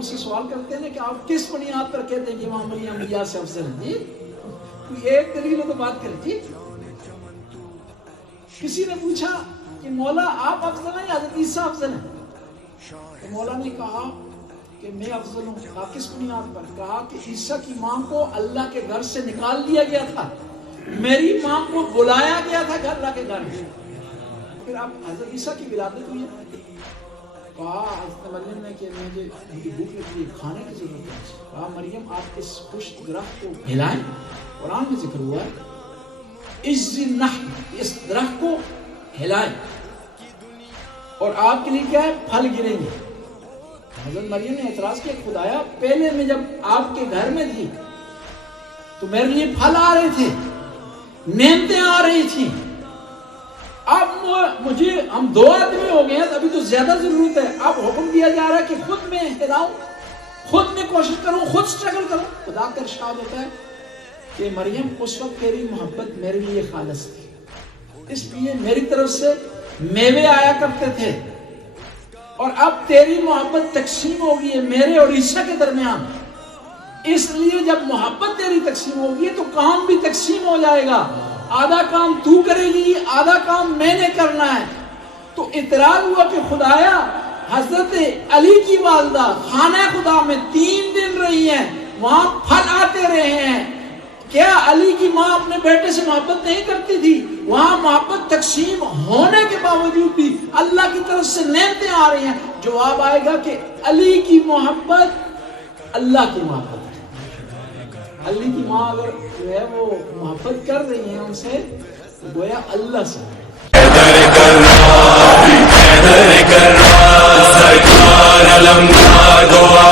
ان سے سوال کرتے ہیں کہ آپ کس بنیاد پر کہتے ہیں کہ امام علی انبیاء سے افضل ہیں؟ جی کوئی ایک دلیل ہو تو بات کریں. جی کسی نے پوچھا کہ مولا آپ افضل ہیں یا حضرت عیسیٰ افضل ہیں؟ تو مولا نے کہا کہ میں افضل ہوں. کہا کس بنیاد پر؟ کہا کہ عیسیٰ کی ماں کو اللہ کے گھر سے نکال دیا گیا تھا, میری ماں کو بلایا گیا تھا گھر اللہ کے گھر میں, پھر آپ حضرت عیسیٰ کی ولادت ہوئی ہے. کہا حضرت مریم نے کہ مجھے بھوک لگی ہے, کھانے کی ضرورت ہے. کہا مریم آپ اس خشک درخت کو ہلائیں, قرآن میں ذکر ہوا ہے اس درخت کو ہلائیں اور آپ کے لیے کیا ہے, پھل گریں گے. حضرت مریم نے اعتراض کیا, خدایا پہلے میں جب آپ کے گھر میں تھی تو میرے لیے پھل آ رہے تھے, نعمتیں آ رہی تھیں, اب مجھے ہم 2 آدمی ہو گئے ہیں, ابھی تو زیادہ ضرورت ہے. اب حکم دیا جا رہا ہے کہ خود میں ہلاؤں, خود میں کوشش کروں, خود سٹرگل کروں. خدا کا ارشاد ہوتا ہے کہ مریم اس وقت تیری محبت میرے لیے خالص تھی, اس لیے میری طرف سے میوے آیا کرتے تھے, اور اب تیری محبت تقسیم ہو گئی ہے میرے اور عیسیٰ کے درمیان, اس لیے جب محبت تیری تقسیم ہوگی تو کام بھی تقسیم ہو جائے گا. آدھا کام تو کرے گی, آدھا کام میں نے کرنا ہے. تو اعتراض ہوا کہ خدایا حضرت علی کی والدہ خانہ خدا میں 3 دن رہی ہیں, وہاں پھل آتے رہے ہیں, کیا علی کی ماں اپنے بیٹے سے محبت نہیں کرتی تھی؟ وہاں محبت تقسیم ہونے کے باوجود بھی اللہ کی طرف سے نعمتیں آ رہی ہیں. جواب آئے گا کہ علی کی محبت اللہ کی محبت ہے. علی کی ماں اگر جو ہے وہ محبت کر رہی ہیں ان سے, تو گویا اللہ سے. سرکار علمدار دعا